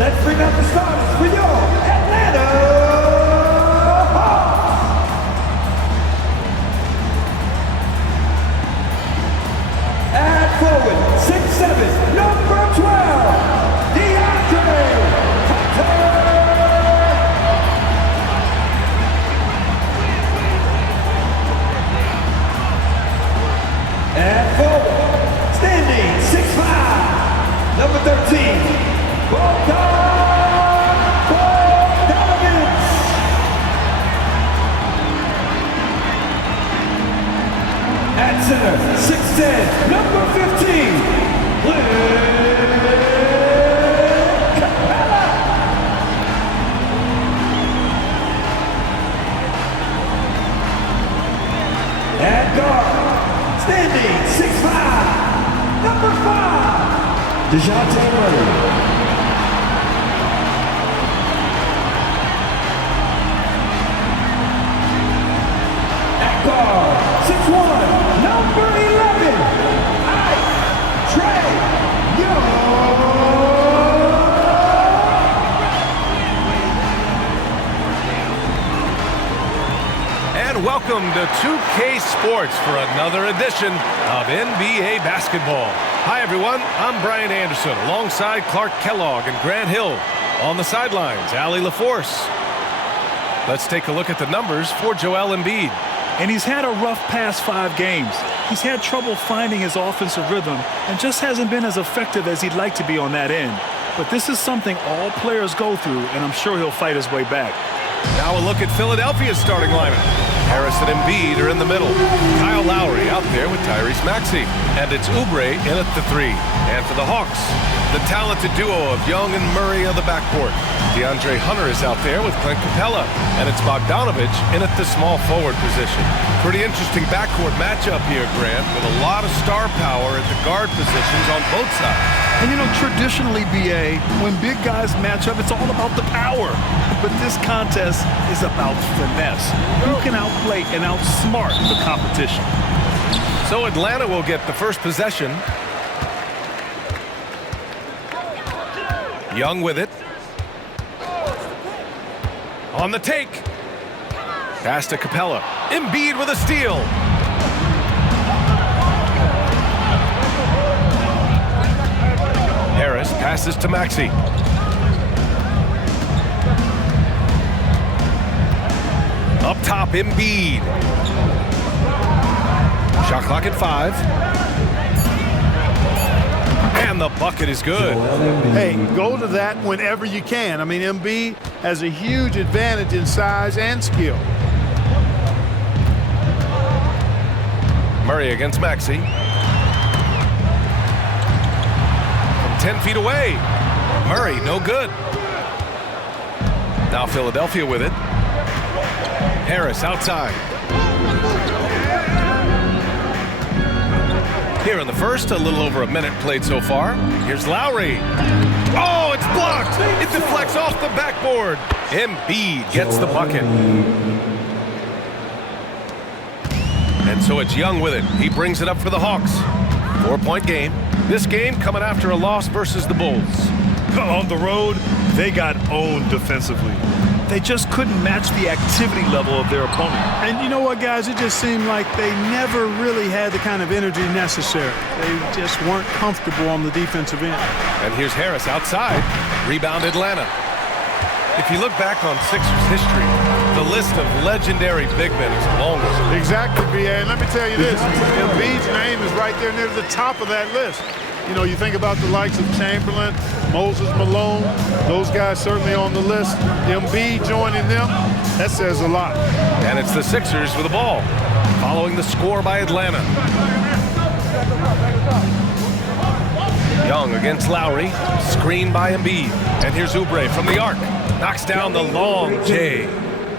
Let's bring out the starters for your Atlanta Hawks. At forward, 6'7", number 12, DeAndre Hunter. At forward, standing 6'5", number 13, Bogdanovich. At center, 6'10", number 15, Clint Capella. At guard, standing 6'5", number 5, DeJounte Murray. At guard, 6'1", number 11, Trae Young. And welcome to 2K Sports for another edition of NBA basketball. Hi everyone, I'm Brian Anderson alongside Clark Kellogg and Grant Hill. On the sidelines, Allie LaForce. Let's take a look at the numbers for Joel Embiid. And he's had a rough past 5 games. He's had trouble finding his offensive rhythm and just hasn't been as effective as he'd like to be on that end. But this is something all players go through, and I'm sure he'll fight his way back. Now a look at Philadelphia's starting lineup. Harris and Embiid are in the middle. Kyle Lowry out there with Tyrese Maxey. And it's Oubre in at the 3. And for the Hawks, the talented duo of Young and Murray on the backcourt. DeAndre Hunter is out there with Clint Capella. And it's Bogdanovich in at the small forward position. Pretty interesting backcourt matchup here, Grant, with a lot of star power at the guard positions on both sides. And you know, traditionally, BA, when big guys match up, it's all about the power. But this contest is about finesse. Who can outplay and outsmart the competition? So Atlanta will get the first possession. Young with it. On the take. Pass to Capella. Embiid with a steal. Harris passes to Maxey. Up top, Embiid. Shot clock at 5. And the bucket is good. Hey, go to that whenever you can. I mean, Embiid has a huge advantage in size and skill. Murray against Maxey. From 10 feet away. Murray, no good. Now Philadelphia with it. Harris outside. Here in the first, a little over a minute played so far. Here's Lowry. Oh, it's blocked. It deflects off the backboard. Embiid gets the bucket. And so it's Young with it. He brings it up for the Hawks. 4-point game. This game coming after a loss versus the Bulls. On the road, they got owned defensively. They just couldn't match the activity level of their opponent. And you know what, guys? It just seemed like they never really had the kind of energy necessary. They just weren't comfortable on the defensive end. And here's Harris outside. Rebound Atlanta. If you look back on Sixers history, the list of legendary big men is long. Exactly, B.A. And let me tell you this. Embiid's name is right there near the top of that list. You know, you think about the likes of Chamberlain, Moses Malone, those guys certainly on the list. Embiid joining them, that says a lot. And it's the Sixers with the ball, following the score by Atlanta. Young against Lowry, screen by Embiid. And here's Oubre from the arc, knocks down the long J.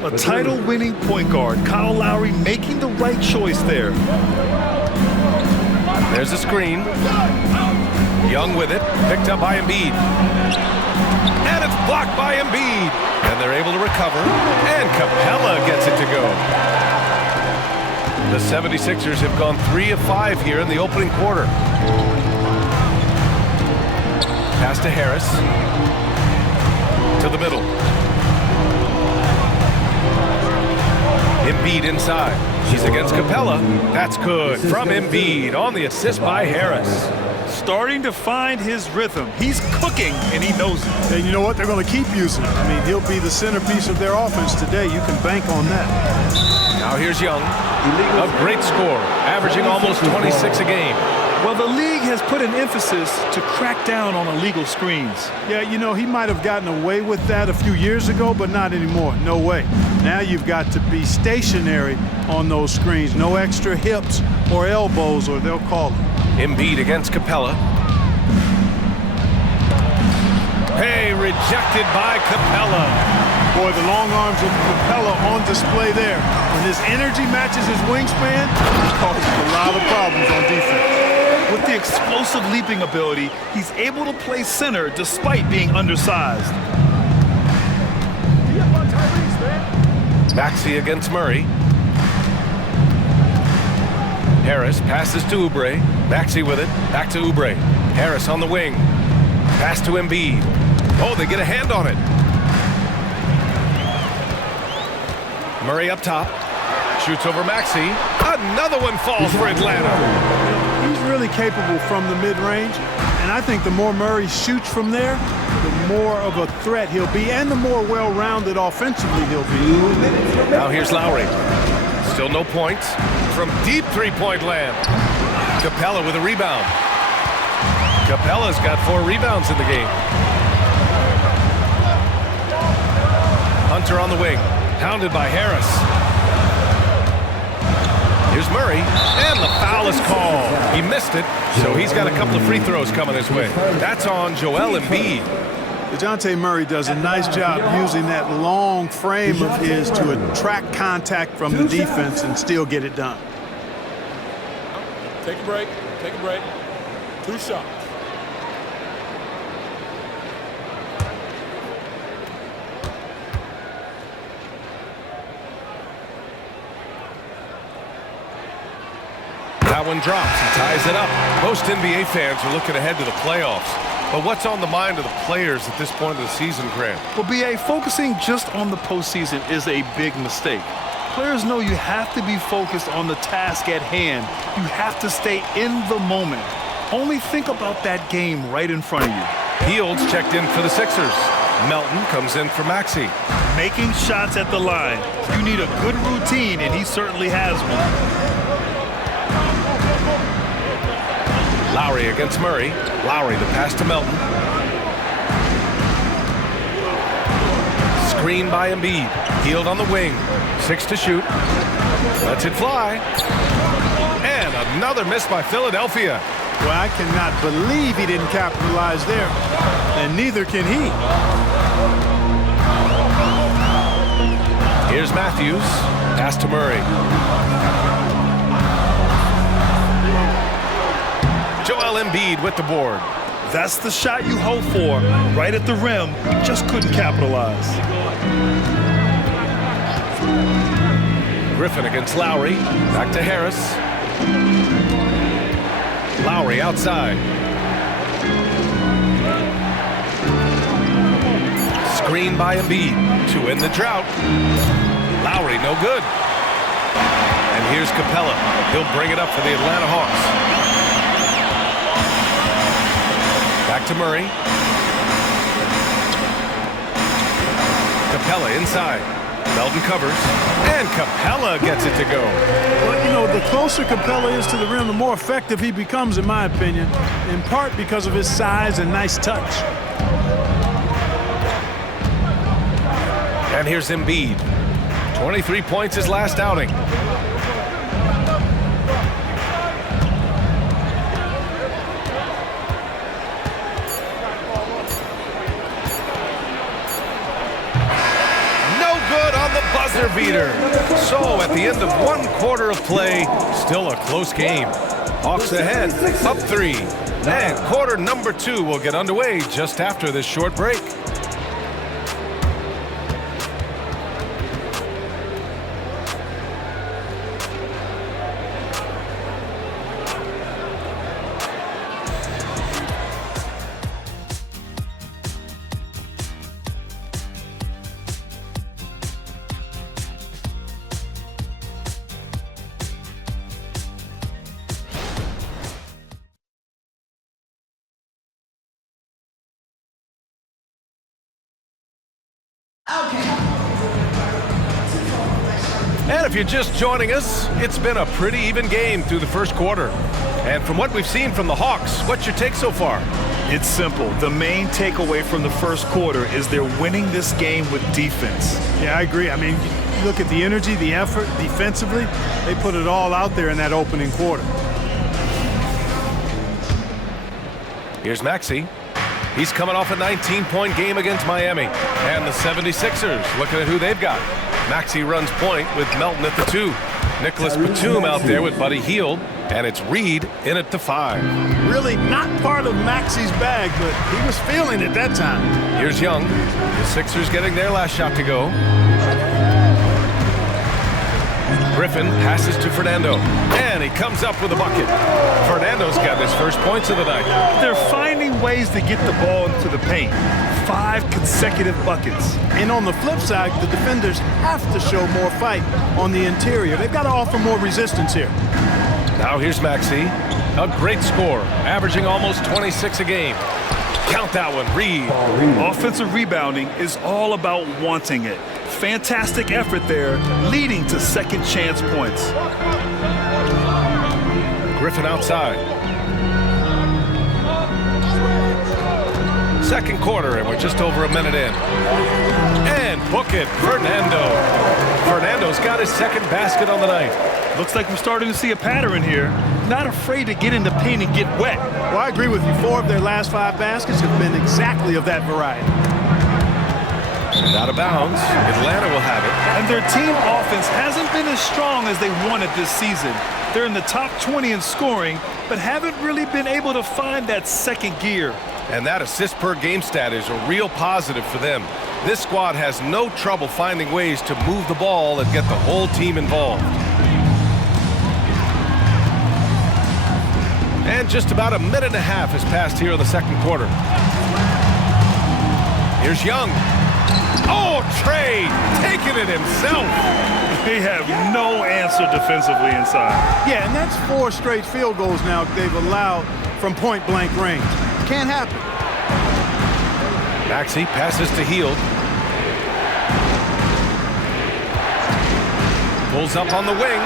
A title-winning point guard, Kyle Lowry making the right choice there. There's a screen. Young with it, picked up by Embiid. And it's blocked by Embiid. And they're able to recover, and Capella gets it to go. The 76ers have gone 3 of 5 here in the opening quarter. Pass to Harris. Embiid inside. He's against Capella. That's good from Embiid on the assist by Harris. Starting to find his rhythm. He's cooking, and he knows it. And you know what? They're going to keep using him. I mean, he'll be the centerpiece of their offense today. You can bank on that. Now here's Young, a great scorer, averaging almost 26 a game. Well, the league has put an emphasis to crack down on illegal screens. Yeah, you know, he might have gotten away with that a few years ago, but not anymore. No way. Now you've got to be stationary on those screens. No extra hips or elbows, or they'll call it. Embiid against Capella. Hey, rejected by Capella. Boy, the long arms of Capella on display there. When his energy matches his wingspan, it causes a lot of problems on defense. With the explosive leaping ability, he's able to play center despite being undersized. Maxey against Murray. Harris passes to Oubre. Maxey with it. Back to Oubre. Harris on the wing. Pass to Embiid. Oh, they get a hand on it. Murray up top. Shoots over Maxey. Another one falls for Atlanta. He's really capable from the mid-range, and I think the more Murray shoots from there, the more of a threat he'll be, and the more well-rounded offensively he'll be. Now here's Lowry. Still no points from deep three-point land. Capella with a rebound. Capella's got 4 rebounds in the game. Hunter on the wing, hounded by Harris. Here's Murray, and the foul is called. He missed it, so he's got a couple of free throws coming his way. That's on Joel Embiid. DeJounte Murray does a nice job using that long frame of his to attract contact from the defense and still get it done. Take a break. Take a break. 2 shots. That one drops. He ties it up. Most NBA fans are looking ahead to the playoffs. But what's on the mind of the players at this point of the season, Grant? Well, B.A., focusing just on the postseason is a big mistake. Players know you have to be focused on the task at hand. You have to stay in the moment. Only think about that game right in front of you. Fields checked in for the Sixers. Melton comes in for Maxey. Making shots at the line. You need a good routine, and he certainly has one. Lowry against Murray. Lowry, the pass to Melton. Screen by Embiid. Hield on the wing. 6 to shoot. Lets it fly. And another miss by Philadelphia. Well, I cannot believe he didn't capitalize there, and neither can he. Here's Matthews. Pass to Murray. Joel Embiid with the board. That's the shot you hope for. Right at the rim, just couldn't capitalize. Griffin against Lowry. Back to Harris. Lowry outside. Screen by Embiid to end the drought. Lowry no good. And here's Capella. He'll bring it up for the Atlanta Hawks. Back to Murray. Capella inside. Melton covers. And Capella gets it to go. Well, you know, the closer Capella is to the rim, the more effective he becomes, in my opinion, in part because of his size and nice touch. And here's Embiid. 23 points his last outing. Buzzer beater. So at the end of 1 quarter of play, still a close game. Hawks ahead, up 3. And quarter number 2 will get underway just after this short break. And if you're just joining us, it's been a pretty even game through the first quarter. And from what we've seen from the Hawks, what's your take so far? It's simple. The main takeaway from the first quarter is they're winning this game with defense. Yeah, I agree. I mean, you look at the energy, the effort, defensively, they put it all out there in that opening quarter. Here's Maxey. He's coming off a 19-point game against Miami. And the 76ers, looking at who they've got. Maxey runs point with Melton at the 2. Nicholas Batum out there with Buddy Hield. And it's Reed in at the 5. Really not part of Maxey's bag, but he was feeling it that time. Here's Young. The Sixers getting their last shot to go. Griffin passes to Fernando. And he comes up with a bucket. Fernando's got his first points of the night. They're finding ways to get the ball into the paint. 5 consecutive buckets. And on the flip side, the defenders have to show more fight on the interior. They've got to offer more resistance here. Now here's Maxey. A great score, averaging almost 26 a game. Count that one, Reed. Offensive rebounding is all about wanting it. Fantastic effort there, leading to second chance points. Griffin outside. Second quarter, and we're just over a minute in. And book it, Fernando. Fernando's got his second basket on the night. Looks like we're starting to see a pattern here. Not afraid to get in the paint and get wet. Well, I agree with you. 4 of their last 5 baskets have been exactly of that variety. And out of bounds, Atlanta will have it. And their team offense hasn't been as strong as they wanted this season. They're in the top 20 in scoring, but haven't really been able to find that second gear. And that assist per game stat is a real positive for them. This squad has no trouble finding ways to move the ball and get the whole team involved. And just about a minute and a half has passed here in the second quarter. Here's Young. Oh, Trey taking it himself. They have no answer defensively inside. Yeah, and that's 4 straight field goals now they've allowed from point-blank range. Can't happen. Maxey passes to Hield. Pulls up on the wing.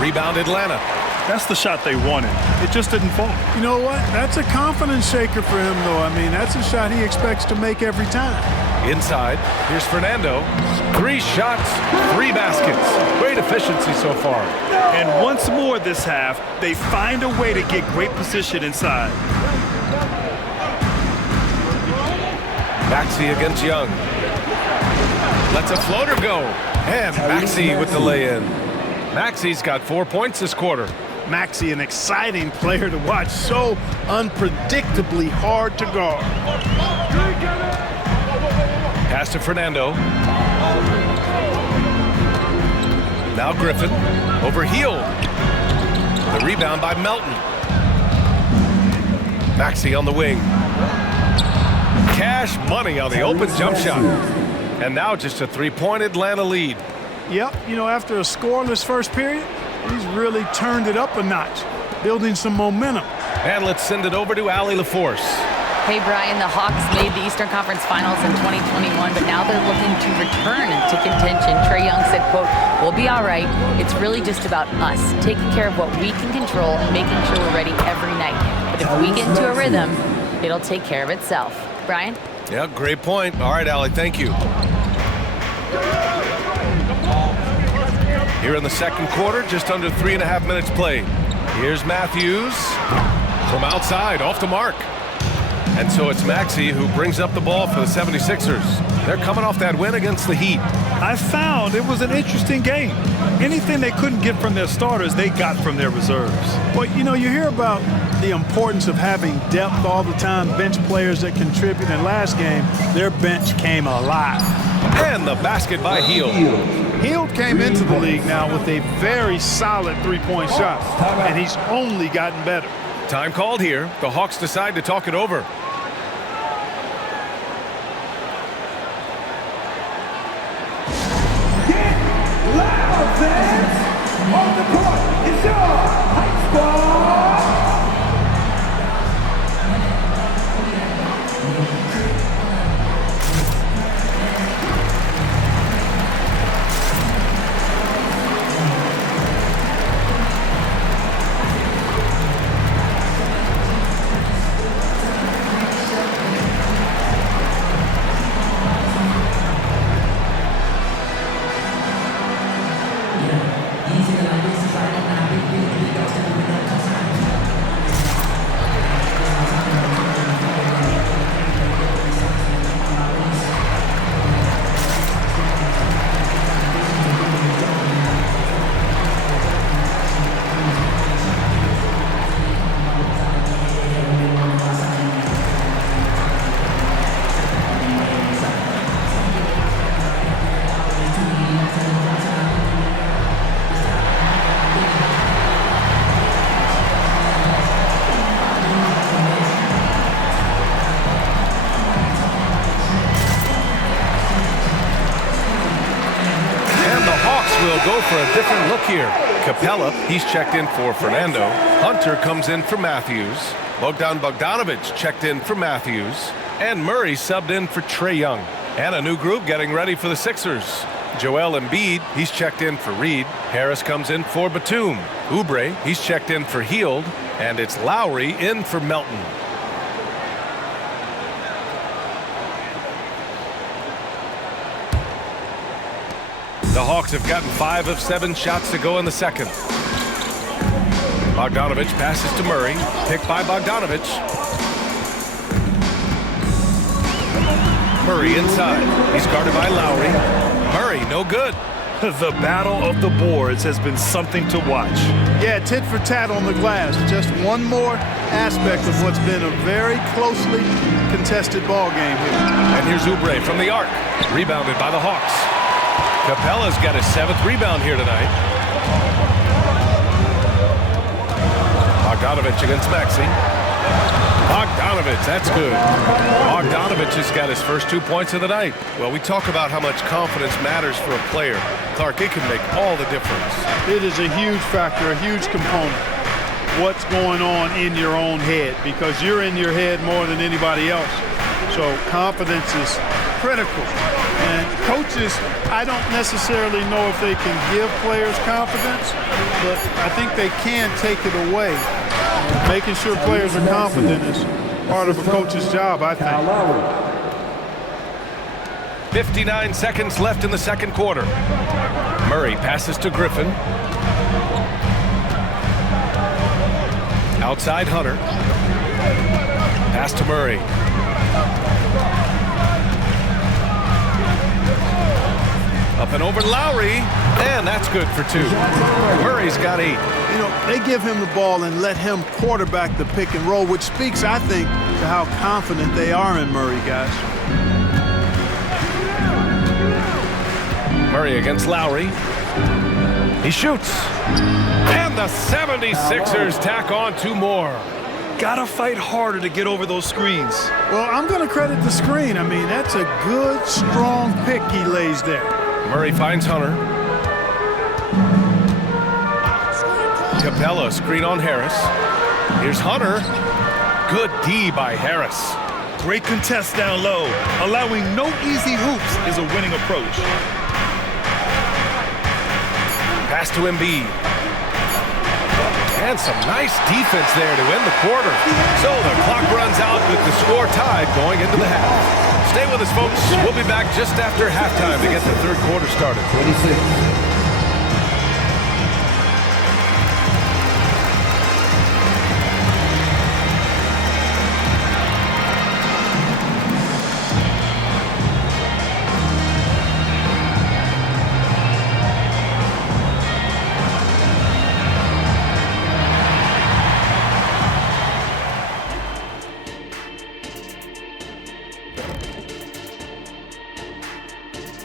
Rebound Atlanta. That's the shot they wanted. It just didn't fall. You know what? That's a confidence shaker for him, though. I mean, that's a shot he expects to make every time. Inside, here's Fernando. 3 shots, 3 baskets. Great efficiency so far. And once more this half, they find a way to get great position inside. Maxey against Young. Lets a floater go. And Maxey with the lay-in. Maxey's got 4 points this quarter. Maxey, an exciting player to watch. So unpredictably hard to guard. Pass to Fernando. Now Griffin. Over Hield. The rebound by Melton. Maxey on the wing. Cash money on the open jump shot. And now just a 3-point Atlanta lead. Yep, you know, after a scoreless first period, he's really turned it up a notch, building some momentum. And let's send it over to Allie LaForce. Hey, Brian, the Hawks made the Eastern Conference Finals in 2021, but now they're looking to return to contention. Trae Young said, quote, "We'll be all right. It's really just about us, taking care of what we can control and making sure we're ready every night. But if we get into a rhythm, it'll take care of itself." Brian? Yeah, great point. All right, Allie, thank you. Here in the second quarter, just under 3.5 minutes played. Here's Matthews from outside, off the mark. And so it's Maxey who brings up the ball for the 76ers. They're coming off that win against the Heat. I found it was an interesting game. Anything they couldn't get from their starters, they got from their reserves. Well, you know, you hear about the importance of having depth all the time, bench players that contribute. In last game, their bench came alive. And the basket by Hield. Hield came into the league now with a very solid 3-point shot, and he's only gotten better. Time called here. The Hawks decide to talk it over. Get loud, fans! On the court is your High Squad! go for a different look here. Capella, he's checked in for Fernando. Hunter comes in for Matthews. Bogdan Bogdanovic checked in for Matthews. And Murray subbed in for Trae Young. And a new group getting ready for the Sixers. Joel Embiid, he's checked in for Reed. Harris comes in for Batum. Oubre, he's checked in for Hield. And it's Lowry in for Melton. The Hawks have gotten 5 of 7 shots to go in the second. Bogdanovic passes to Murray. Picked by Bogdanovic. Murray inside. He's guarded by Lowry. Murray, no good. The battle of the boards has been something to watch. Yeah, tit for tat on the glass. Just one more aspect of what's been a very closely contested ball game here. And here's Oubre from the arc. Rebounded by the Hawks. Capella's got his 7th rebound here tonight. Bogdanovic against Maxey. Bogdanovic, that's good. Bogdanovic has got his first 2 points of the night. Well, we talk about how much confidence matters for a player. Clark, it can make all the difference. It is a huge factor, a huge component. What's going on in your own head, because you're in your head more than anybody else. So confidence is critical. And coaches, I don't necessarily know if they can give players confidence, but I think they can take it away. Making sure players are confident is part of a coach's job, I think. 59 seconds left in the second quarter. Murray passes to Griffin. Outside Hunter. Pass to Murray. Up and over Lowry, and that's good for 2. Murray's got 8. You know, they give him the ball and let him quarterback the pick and roll, which speaks, I think, to how confident they are in Murray, guys. Murray against Lowry. He shoots. And the 76ers tack on 2 more. Gotta fight harder to get over those screens. Well, I'm going to credit the screen. I mean, that's a good, strong pick he lays there. Murray finds Hunter. Capella screen on Harris. Here's Hunter. Good D by Harris. Great contest down low. Allowing no easy hoops is a winning approach. Pass to Embiid. And some nice defense there to end the quarter. So the clock runs out with the score tied going into the half. Stay with us, folks. We'll be back just after halftime to get the third quarter started. 26.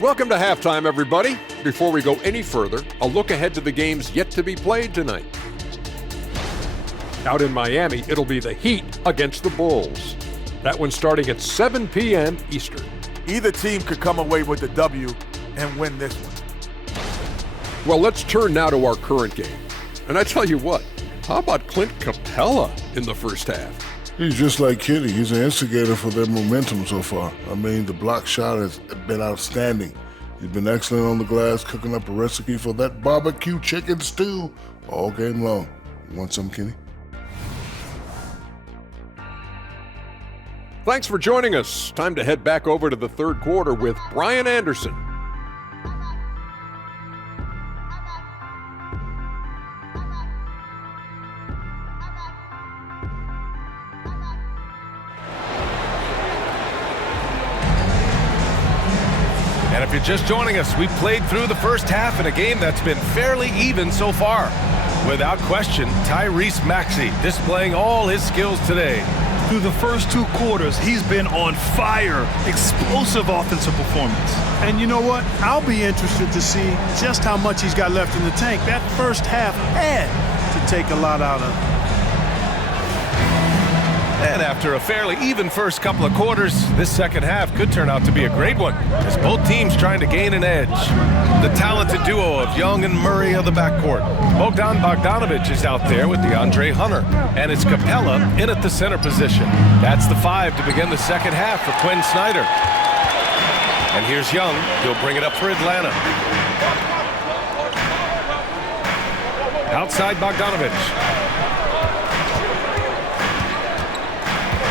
Welcome to halftime, everybody. Before we go any further, a look ahead to the games yet to be played tonight. Out in Miami, it'll be the Heat against the Bulls. That one's starting at 7 p.m. Eastern. Either team could come away with the W and win this one. Well, let's turn now to our current game. And I tell you what, how about Clint Capella in the first half? He's just like Kitty. He's an instigator for their momentum so far. I mean, the block shot has been outstanding. He's been excellent on the glass, cooking up a recipe for that barbecue chicken stew all game long. You want some, Kenny? Thanks for joining us. Time to head back over to the third quarter with Brian Anderson. And if you're just joining us, we played through the first half in a game that's been fairly even so far. Without question, Tyrese Maxey displaying all his skills today. Through the first 2 quarters, he's been on fire. Explosive offensive performance. And you know what? I'll be interested to see just how much he's got left in the tank. That first half had to take a lot out of him. And after a fairly even first couple of quarters, this second half could turn out to be a great one, as both teams trying to gain an edge. The talented duo of Young and Murray of the backcourt. Bogdan Bogdanovic is out there with DeAndre Hunter, and it's Capella in at the center position. That's the 5 to begin the second half for Quinn Snyder. And here's Young. He'll bring it up for Atlanta. Outside Bogdanovic.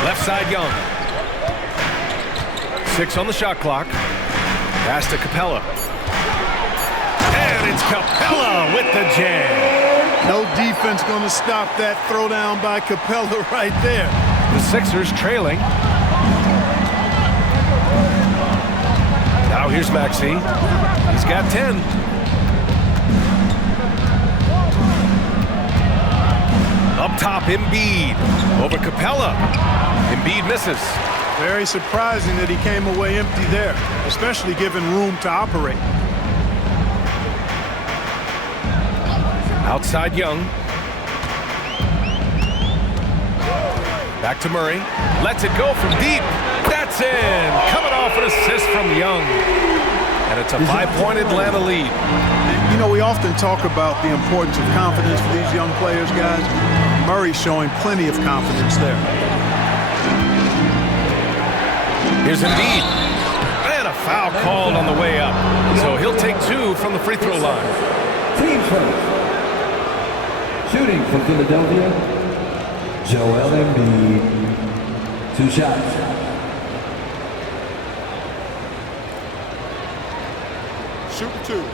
Left side Young. 6 on the shot clock. Pass to Capella. And it's Capella with the jam. No defense going to stop that throwdown by Capella right there. The Sixers trailing. Now here's Maxey. He's got 10. Up top, Embiid. Over Capella. Embiid misses. Very surprising that he came away empty there, especially given room to operate. Outside Young. Back to Murray. Lets it go from deep. That's in. Coming off an assist from Young. And it's a 5-point Atlanta lead. You know, we often talk about the importance of confidence for these young players, guys. Murray showing plenty of confidence there. Here's Embiid. And a foul called on the way up. So he'll take 2 from the free throw line. Team first. Shooting for Philadelphia, Joel Embiid. 2 shots. Shoot the 2.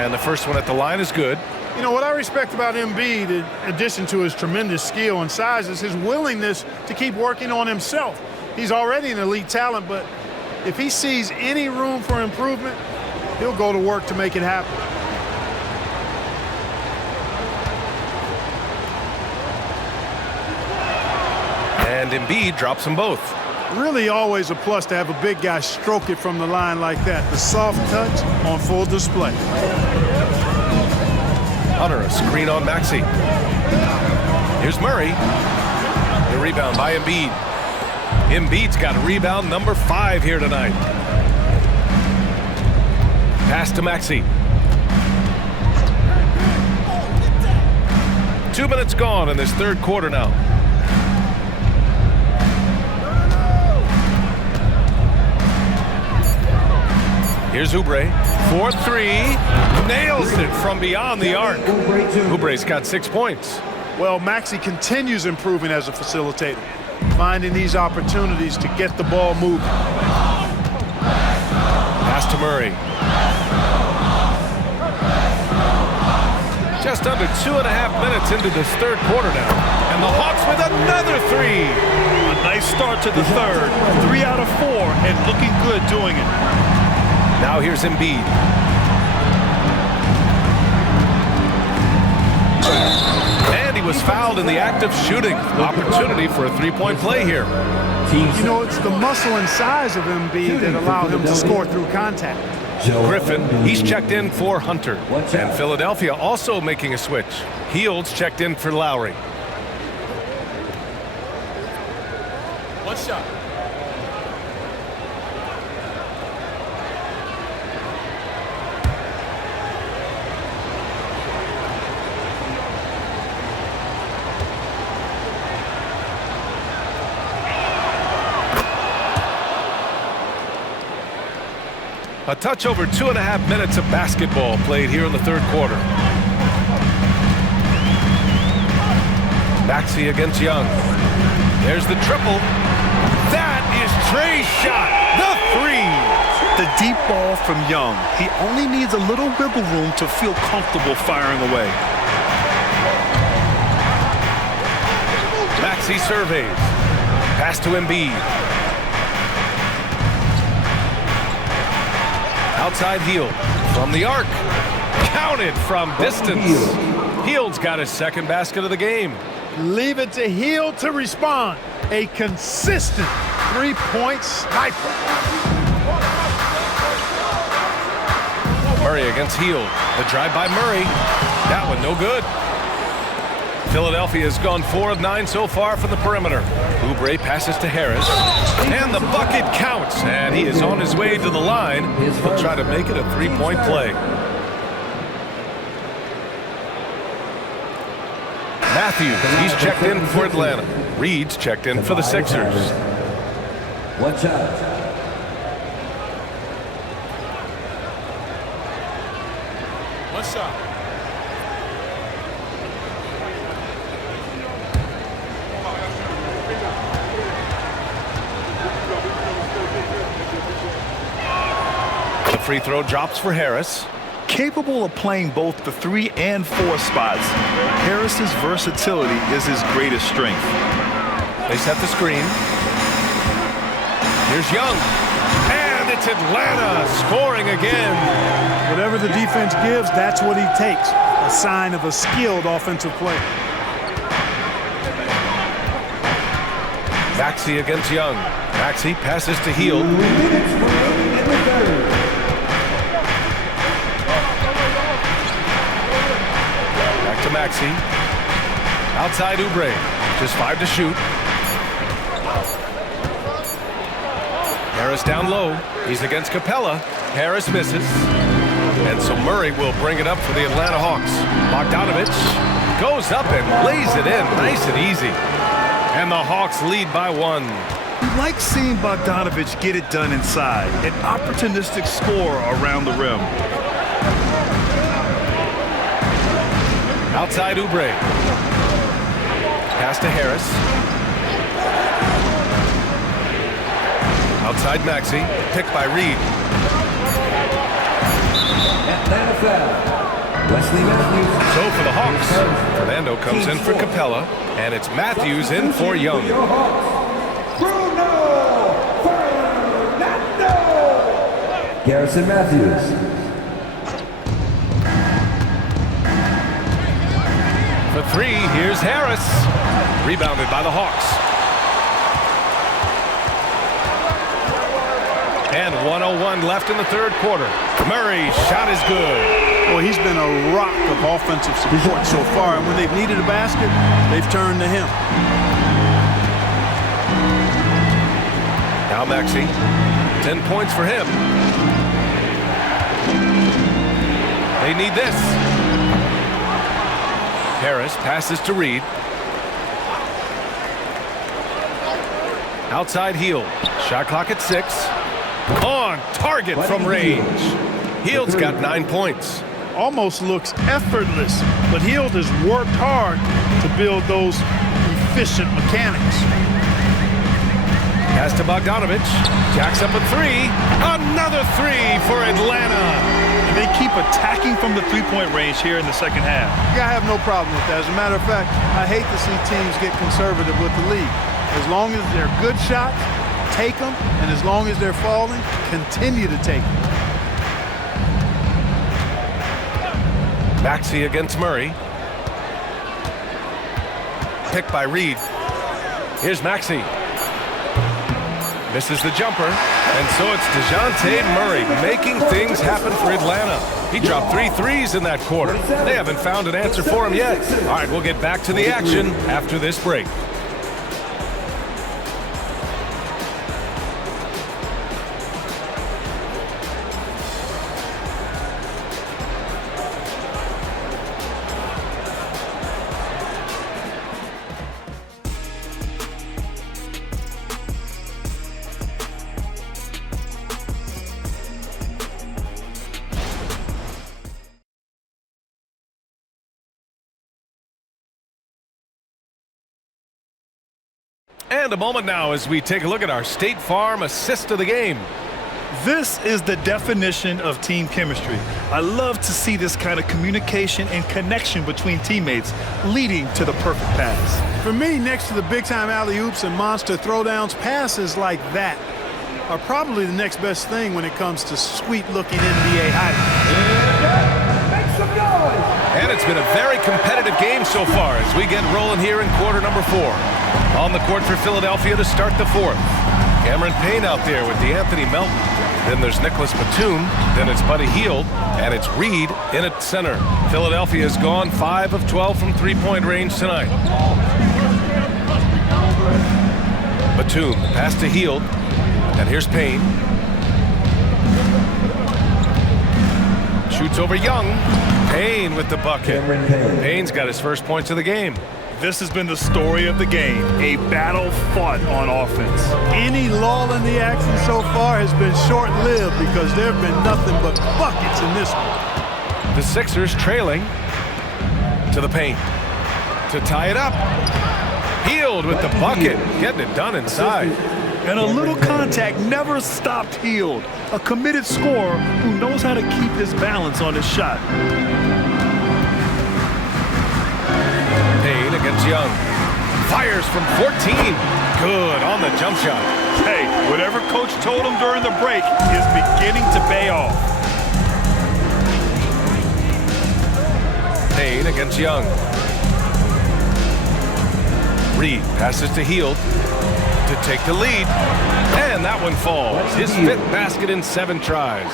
And the first one at the line is good. You know, what I respect about Embiid, in addition to his tremendous skill and size, is his willingness to keep working on himself. He's already an elite talent, but if he sees any room for improvement, he'll go to work to make it happen. And Embiid drops them both. Really always a plus to have a big guy stroke it from the line like that. The soft touch on full display. Hunter, a screen on Maxey. Here's Murray. The rebound by Embiid. Embiid's got rebound number 5 here tonight. Pass to Maxey. 2 minutes gone in this third quarter now. Here's Oubre. 4-3. Nails it from beyond the arc. Oubre's got 6 points. Well, Maxey continues improving as a facilitator, finding these opportunities to get the ball moving. Pass to Murray. Just under 2.5 minutes into this third quarter now. And the Hawks with another 3. A nice start to the third. 3 out of 4 and looking good doing it. Now here's Embiid. And he was fouled in the act of shooting. Opportunity for a 3-point play here. You know, it's the muscle and size of Embiid that allow him to score through contact. Griffin, he's checked in for Hunter. And Philadelphia also making a switch. Hields checked in for Lowry. 1 shot. A touch over 2.5 minutes of basketball played here in the third quarter. Maxey against Young. There's the triple. That is Trey's shot. The 3. The deep ball from Young. He only needs a little wiggle room to feel comfortable firing away. Maxey surveys. Pass to Embiid. Outside Hield from the arc. Counted from distance. Hield's got his second basket of the game. Leave it to Hield to respond. a consistent three-point sniper. Murray against Hield. The drive by Murray. That one no good. Philadelphia has gone 4 of 9 so far from the perimeter. Oubre passes to Harris. And the bucket counts. And he is on his way to the line. He'll try to make it a three-point play. Matthews, he's checked in for Atlanta. Reed's checked in for the Sixers. Watch out. One shot. The free throw drops for Harris. Capable of playing both the 3 and 4 spots, Harris's versatility is his greatest strength. They set the screen. Here's Young. And it's Atlanta scoring again. Whatever the defense gives, that's what he takes. A sign of a skilled offensive player. Maxey against Young. Maxey passes to Hield. Back to Maxey. Outside Oubre. Just 5 to shoot. Harris down low. He's against Capella. Harris misses. And so Murray will bring it up for the Atlanta Hawks. Bogdanovich goes up and lays it in nice and easy. And the Hawks lead by 1. You like seeing Bogdanovich get it done inside, an opportunistic score around the rim. Outside Oubre. Pass to Harris. Outside Maxey. Picked by Reed. Atlanta foul. Wesley Matthews. So for the Hawks, Fernando comes in for Capella, and it's Matthews in for Young. Bruno Fernando. Garrison Matthews. For 3, here's Harris. Rebounded by the Hawks. And 1:01 left in the third quarter. Murray's shot is good. Well, he's been a rock of offensive support so far, and when they've needed a basket, they've turned to him. Now Maxey. 10 points for him. They need this. Harris passes to Reed. Outside Hield. Shot clock at 6. On target from range. Hield's got 9 points. Almost looks effortless, but Hield has worked hard to build those efficient mechanics. Pass to Bogdanovich. Jacks up a 3. Another 3 for Atlanta. And they keep attacking from the three-point range here in the second half. Yeah, I have no problem with that. As a matter of fact, I hate to see teams get conservative with the lead. As long as they're good shots, take them, and as long as they're falling, continue to take them. Maxey against Murray. Picked by Reed. Here's Maxey. Misses the jumper. And so it's DeJounte Murray making things happen for Atlanta. He dropped 3 threes in that quarter. They haven't found an answer for him yet. All right, we'll get back to the action after this break. And a moment now as we take a look at our State Farm assist of the game. This is the definition of team chemistry. I love to see this kind of communication and connection between teammates leading to the perfect pass. For me, next to the big-time alley-oops and monster throwdowns, passes like that are probably the next best thing when it comes to sweet-looking NBA highlights. some noise. And it's been a very competitive game so far as we get rolling here in quarter number 4. On the court for Philadelphia to start the 4th. Cameron Payne out there with DeAnthony Melton. Then there's Nicholas Batum. Then it's Buddy Hield. And it's Reed in at center. Philadelphia has gone 5 of 12 from three-point range tonight. Batum, pass to Hield. And here's Payne. Shoots over Young. Payne with the bucket. Payne's got his first points of the game. This has been the story of the game, a battle fought on offense. Any lull in the action so far has been short-lived because there have been nothing but buckets in this one. The Sixers trailing to the paint to tie it up. Hield with the bucket, getting it done inside. And a little contact never stopped Hield, a committed scorer who knows how to keep his balance on his shot. Payne against Young. Fires from 14. Good on the jump shot. Hey, whatever coach told him during the break is beginning to pay off. Payne against Young. Reed passes to Hield to take the lead. And that one falls. His 5th basket in 7 tries.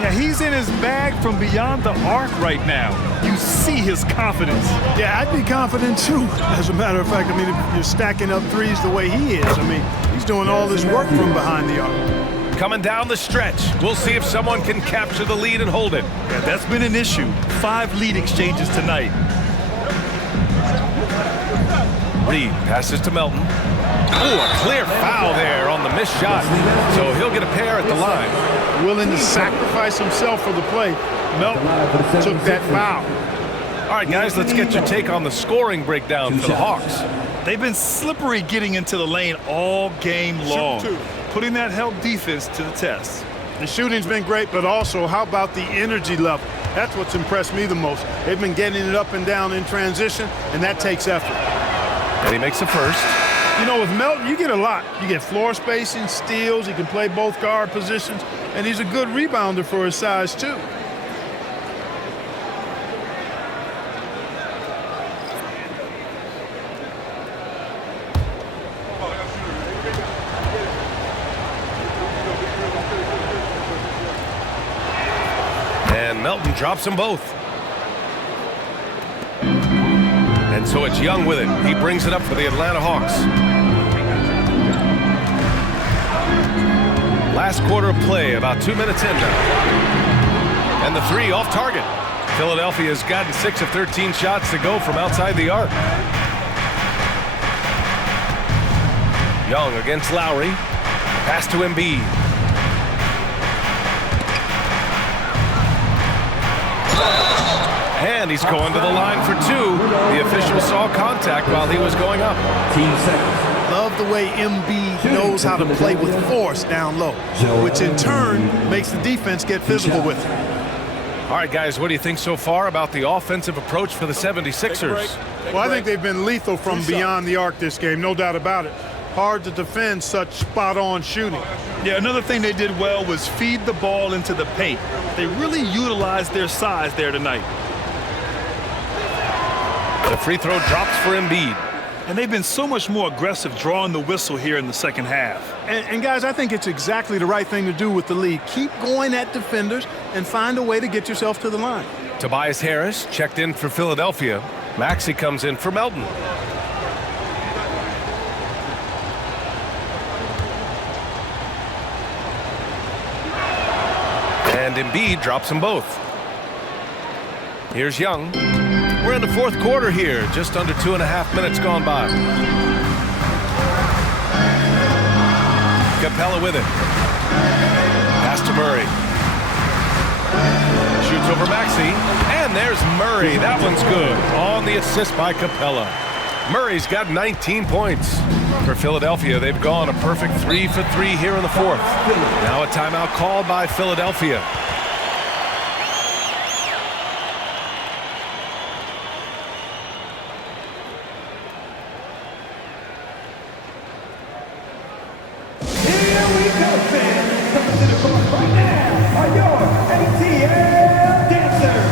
Yeah, he's in his bag from beyond the arc right now. You see his confidence. Yeah, I'd be confident too. As a matter of fact, I mean, if you're stacking up threes the way he is, I mean, he's doing all this work from behind the arc. Coming down the stretch. We'll see if someone can capture the lead and hold it. Yeah, that's been an issue. 5 lead exchanges tonight. Reed passes to Melton. Ooh, a clear foul there on the missed shot. So he'll get a pair at the line. Willing to sacrifice himself for the play. Melton took that foul. All right, guys, let's get your take on the scoring breakdown for the Hawks. They've been slippery getting into the lane all game long, putting that help defense to the test. The shooting's been great, but also how about the energy level? That's what's impressed me the most. They've been getting it up and down in transition, and that takes effort. And he makes the first. You know, with Melton, you get a lot. You get floor spacing, steals. He can play both guard positions, and he's a good rebounder for his size, too. And Melton drops them both. And so it's Young with it. He brings it up for the Atlanta Hawks. Last quarter of play, about 2 minutes in now. And the 3 off target. Philadelphia has gotten 6 of 13 shots to go from outside the arc. Young against Lowry. Pass to Embiid. And he's going to the line for 2. The official saw contact while he was going up. Love the way Embiid knows how to play with force down low, which in turn makes the defense get physical with him. All right, guys, what do you think so far about the offensive approach for the 76ers? Well, I think they've been lethal from beyond the arc this game, no doubt about it. Hard to defend such spot-on shooting. Yeah, another thing they did well was feed the ball into the paint. They really utilized their size there tonight. The free throw drops for Embiid. And they've been so much more aggressive drawing the whistle here in the second half. And guys, I think it's exactly the right thing to do with the lead. Keep going at defenders and find a way to get yourself to the line. Tobias Harris checked in for Philadelphia. Maxey comes in for Melton. And Embiid drops them both. Here's Young. We're in the 4th quarter here, just under 2.5 minutes gone by. Capella with it. Pass to Murray. Shoots over Maxey. And there's Murray. That one's good. On the assist by Capella. Murray's got 19 points. For Philadelphia, they've gone a perfect 3 for 3 here in the 4th. Now a timeout called by Philadelphia. Here we go, fans. Coming to the court right now are your ATL dancers.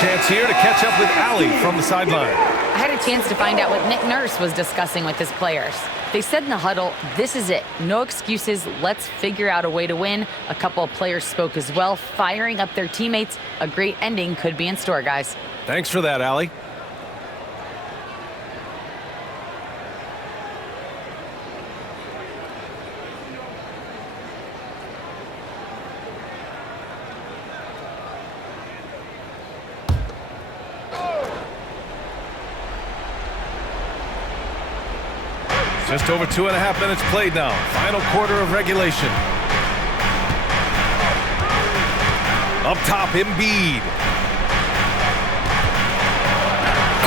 Chance here to catch up with Allie from the sideline. I had a chance to find out what Nick Nurse was discussing with his players. They said in the huddle, this is it. No excuses. Let's figure out a way to win. A couple of players spoke as well, firing up their teammates. A great ending could be in store, guys. Thanks for that, Allie. Just over 2.5 minutes played now. Final quarter of regulation. Up top, Embiid.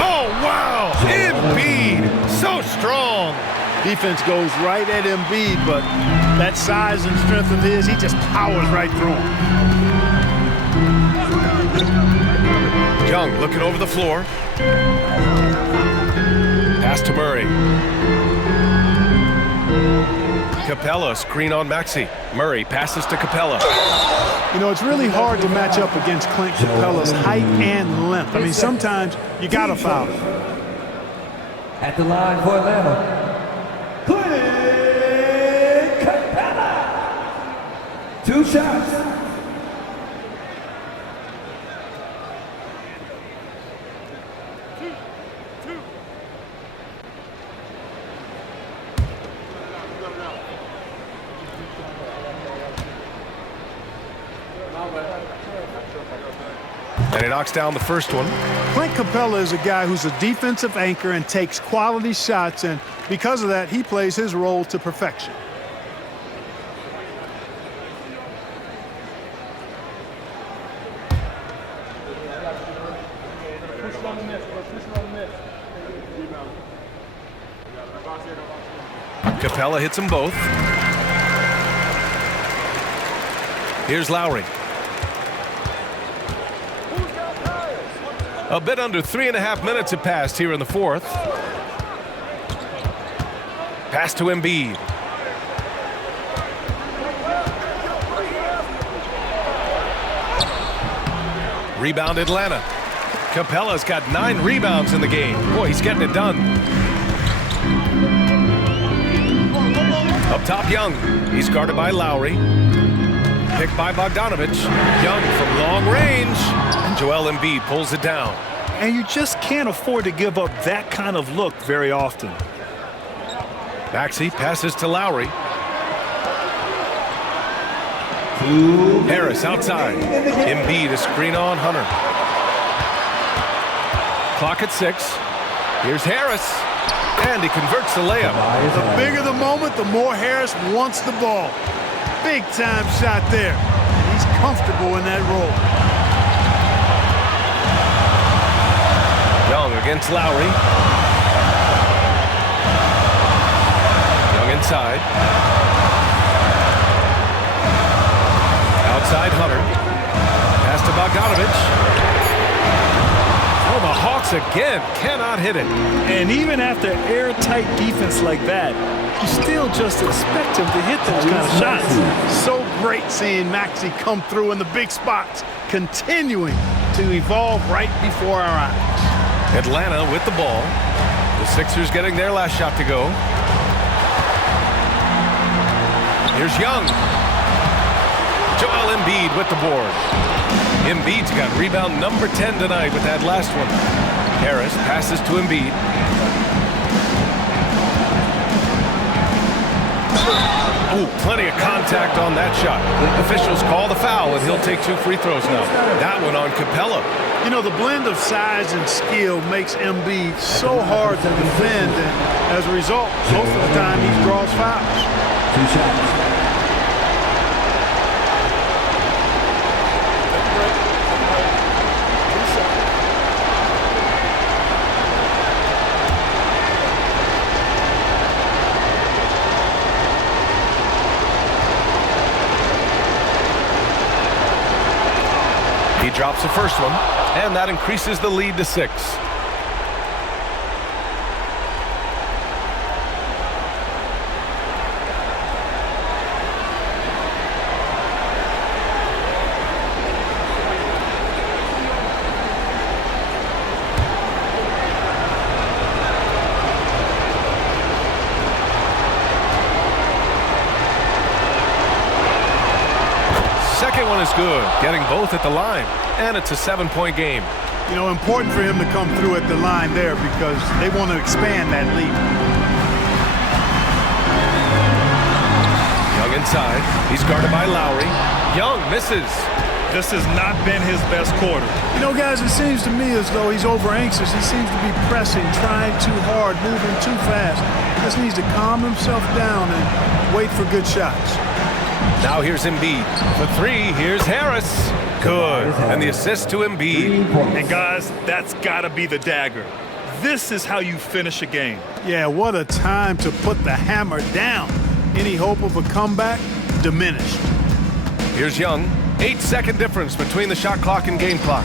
Oh, wow! Embiid! So strong! Defense goes right at Embiid, but that size and strength of his, he just powers right through him. Young looking over the floor. Pass to Murray. Capella, screen on Maxey. Murray passes to Capella. You know, it's really hard to match up against Clint Capella's height and length. I mean, sometimes you got to foul him. At the line for Atlanta, Clint Capella. 2 shots. And he knocks down the first one. Clint Capella is a guy who's a defensive anchor and takes quality shots, and because of that, he plays his role to perfection. Capella hits them both. Here's Lowry. A bit under 3.5 minutes have passed here in the fourth. Pass to Embiid. Rebound Atlanta. Capella's got 9 rebounds in the game. Boy, he's getting it done. Up top, Young. He's guarded by Lowry. Picked by Bogdanovich. Young from long range. And Joel Embiid pulls it down. And you just can't afford to give up that kind of look very often. Maxey passes to Lowry. Harris outside. Embiid a screen on Hunter. Clock at 6. Here's Harris. And he converts the layup. The bigger the moment, the more Harris wants the ball. Big time shot there. He's comfortable in that role. Young against Lowry. Young inside. Outside Hunter. Pass to Bogdanovich. Oh, the Hawks again cannot hit it. And even after airtight defense like that, you still just expect him to hit those kind of shots. So great seeing Maxey come through in the big spots, continuing to evolve right before our eyes. Atlanta with the ball. The Sixers getting their last shot to go. Here's Young. Joel Embiid with the board. Embiid's got rebound number 10 tonight with that last one. Harris passes to Embiid. Oh, plenty of contact on that shot. Officials call the foul, and he'll take 2 free throws now. That one on Capella. You know, the blend of size and skill makes Embiid so hard to defend, and as a result, most of the time he draws fouls. 2 shots. He drops the first one, and that increases the lead to 6. second one is good, getting both at the line. And it's a 7-point game. You know, important for him to come through at the line there because they want to expand that lead. Young inside. He's guarded by Lowry. Young misses. This has not been his best quarter. You know, guys, it seems to me as though he's over anxious. He seems to be pressing, trying too hard, moving too fast. Just needs to calm himself down and wait for good shots. Now here's Embiid. For three, here's Harris. Good. And the assist to Embiid. And guys, that's got to be the dagger. This is how you finish a game. Yeah, what a time to put the hammer down. Any hope of a comeback? Diminished. Here's Young. 8-second difference between the shot clock and game clock.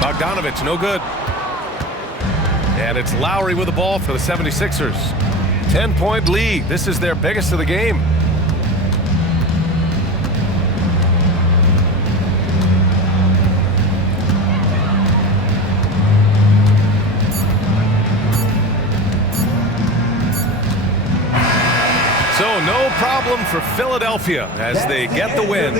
Bogdanovich, no good. And it's Lowry with the ball for the 76ers. 10-point lead. This is their biggest of the game. So no problem for Philadelphia as they get the win.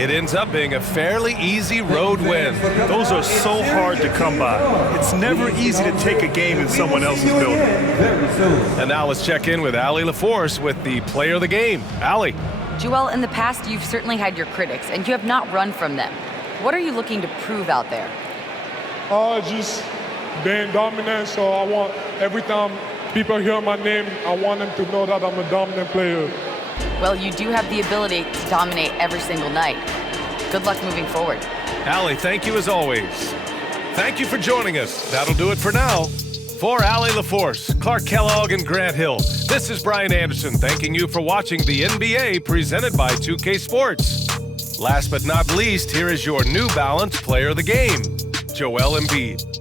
It ends up being a fairly easy road win. Those are so hard to come by. It's never easy to take a game in someone else's building. And now let's check in with Allie LaForce with the player of the game. Allie. Joel, in the past, you've certainly had your critics, and you have not run from them. What are you looking to prove out there? Just being dominant, so I want every time people hear my name, I want them to know that I'm a dominant player. Well, you do have the ability to dominate every single night. Good luck moving forward. Allie, thank you as always. Thank you for joining us. That'll do it for now. For Allie LaForce, Clark Kellogg, and Grant Hill, this is Brian Anderson thanking you for watching the NBA presented by 2K Sports. Last but not least, here is your New Balance player of the game, Joel Embiid.